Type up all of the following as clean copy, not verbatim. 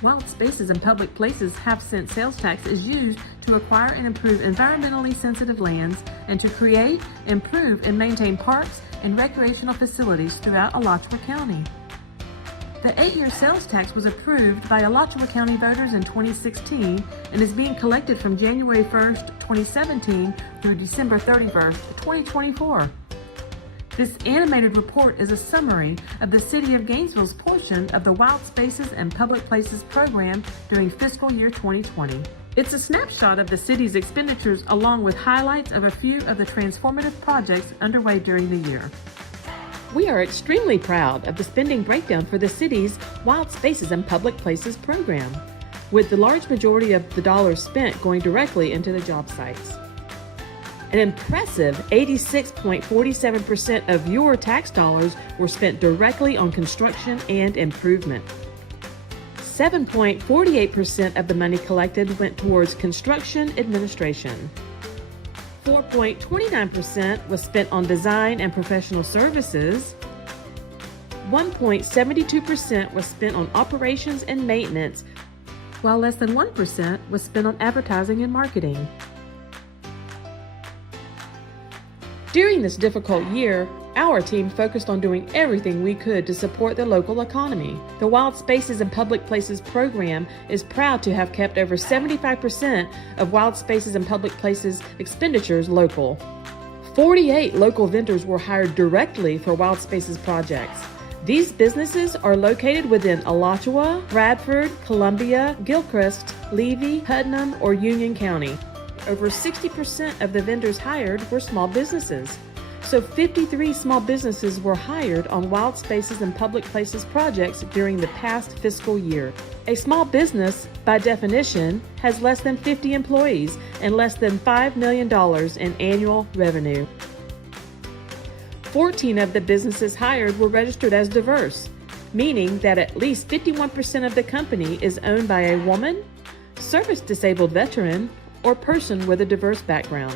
Wild spaces and public places half-cent sales tax is used to acquire and improve environmentally sensitive lands and to create, improve, and maintain parks and recreational facilities throughout Alachua County. The 8-year sales tax was approved by Alachua County voters in 2016 and is being collected from January 1st, 2017 through December 31st, 2024. This animated report is a summary of the City of Gainesville's portion of the Wild Spaces and Public Places program during fiscal year 2020. It's a snapshot of the city's expenditures along with highlights of a few of the transformative projects underway during the year. We are extremely proud of the spending breakdown for the city's Wild Spaces and Public Places program, with the large majority of the dollars spent going directly into the job sites. An impressive 86.47% of your tax dollars were spent directly on construction and improvement. 7.48% of the money collected went towards construction administration. 4.29% was spent on design and professional services. 1.72% was spent on operations and maintenance, while less than 1% was spent on advertising and marketing. During this difficult year, our team focused on doing everything we could to support the local economy. The Wild Spaces and Public Places program is proud to have kept over 75% of Wild Spaces and Public Places expenditures local. 48 local vendors were hired directly for Wild Spaces projects. These businesses are located within Alachua, Bradford, Columbia, Gilchrist, Levy, Putnam, or Union County. Over 60% of the vendors hired were small businesses. So 53 small businesses were hired on Wild Spaces and Public Places projects during the past fiscal year. A small business, by definition, has less than 50 employees and less than $5 million in annual revenue. 14 of the businesses hired were registered as diverse, meaning that at least 51% of the company is owned by a woman, service-disabled veteran, or person with a diverse background.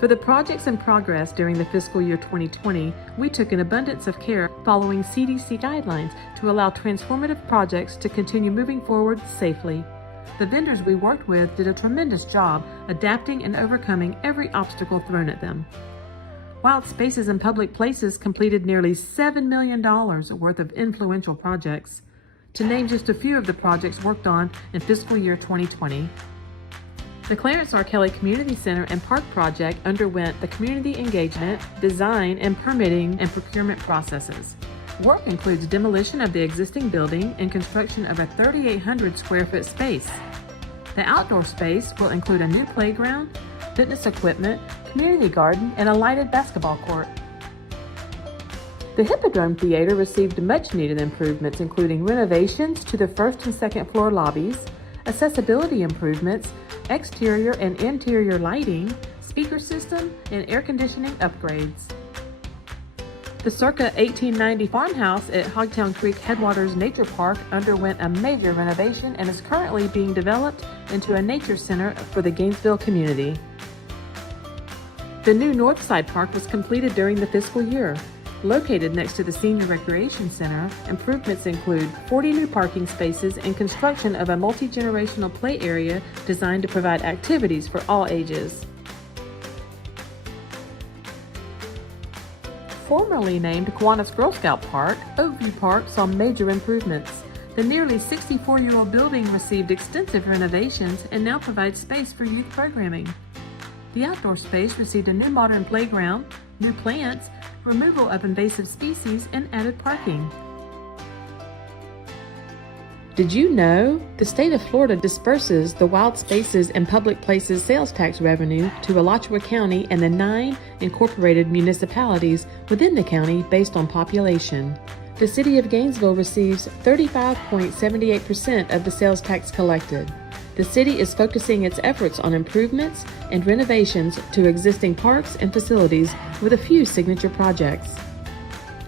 For the projects in progress during the fiscal year 2020, we took an abundance of care following CDC guidelines to allow transformative projects to continue moving forward safely. The vendors we worked with did a tremendous job adapting and overcoming every obstacle thrown at them. Wild Spaces and Public Places completed nearly $7 million worth of influential projects. To name just a few of the projects worked on in fiscal year 2020. The Clarence R. Kelly Community Center and Park project underwent the community engagement, design, and permitting and procurement processes. Work includes demolition of the existing building and construction of a 3,800 square foot space. The outdoor space will include a new playground, fitness equipment, community garden, and a lighted basketball court. The Hippodrome Theater received much-needed improvements, including renovations to the first and second floor lobbies, accessibility improvements, exterior and interior lighting, speaker system, and air conditioning upgrades. The circa 1890 farmhouse at Hogtown Creek Headwaters Nature Park underwent a major renovation and is currently being developed into a nature center for the Gainesville community. The new Northside Park was completed during the fiscal year. Located next to the Senior Recreation Center, improvements include 40 new parking spaces and construction of a multi-generational play area designed to provide activities for all ages. Formerly named Kiwanis Girl Scout Park, Oakview Park saw major improvements. The nearly 64-year-old building received extensive renovations and now provides space for youth programming. The outdoor space received a new modern playground, new plants, removal of invasive species, and added parking. Did you know the state of Florida disperses the Wild Spaces and Public Places sales tax revenue to Alachua County and the 9 incorporated municipalities within the county based on population? The City of Gainesville receives 35.78% of the sales tax collected. The city is focusing its efforts on improvements and renovations to existing parks and facilities with a few signature projects.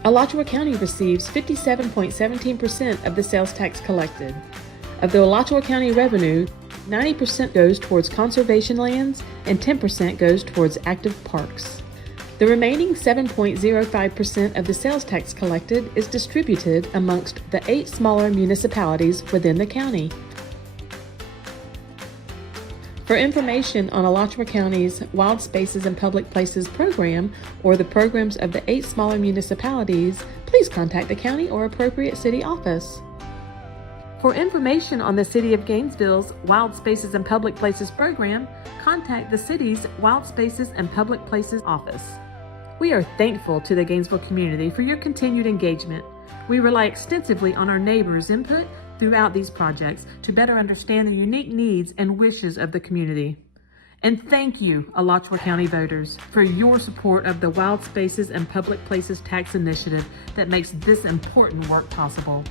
Alachua County receives 57.17% of the sales tax collected. Of the Alachua County revenue, 90% goes towards conservation lands and 10% goes towards active parks. The remaining 7.05% of the sales tax collected is distributed amongst the 8 smaller municipalities within the county. For information on Alachua County's Wild Spaces and Public Places program or the programs of the 8 smaller municipalities, please contact the county or appropriate city office. For information on the City of Gainesville's Wild Spaces and Public Places program, contact the city's Wild Spaces and Public Places office. We are thankful to the Gainesville community for your continued engagement. We rely extensively on our neighbors' input throughout these projects to better understand the unique needs and wishes of the community. And thank you, Alachua County voters, for your support of the Wild Spaces and Public Places tax initiative that makes this important work possible.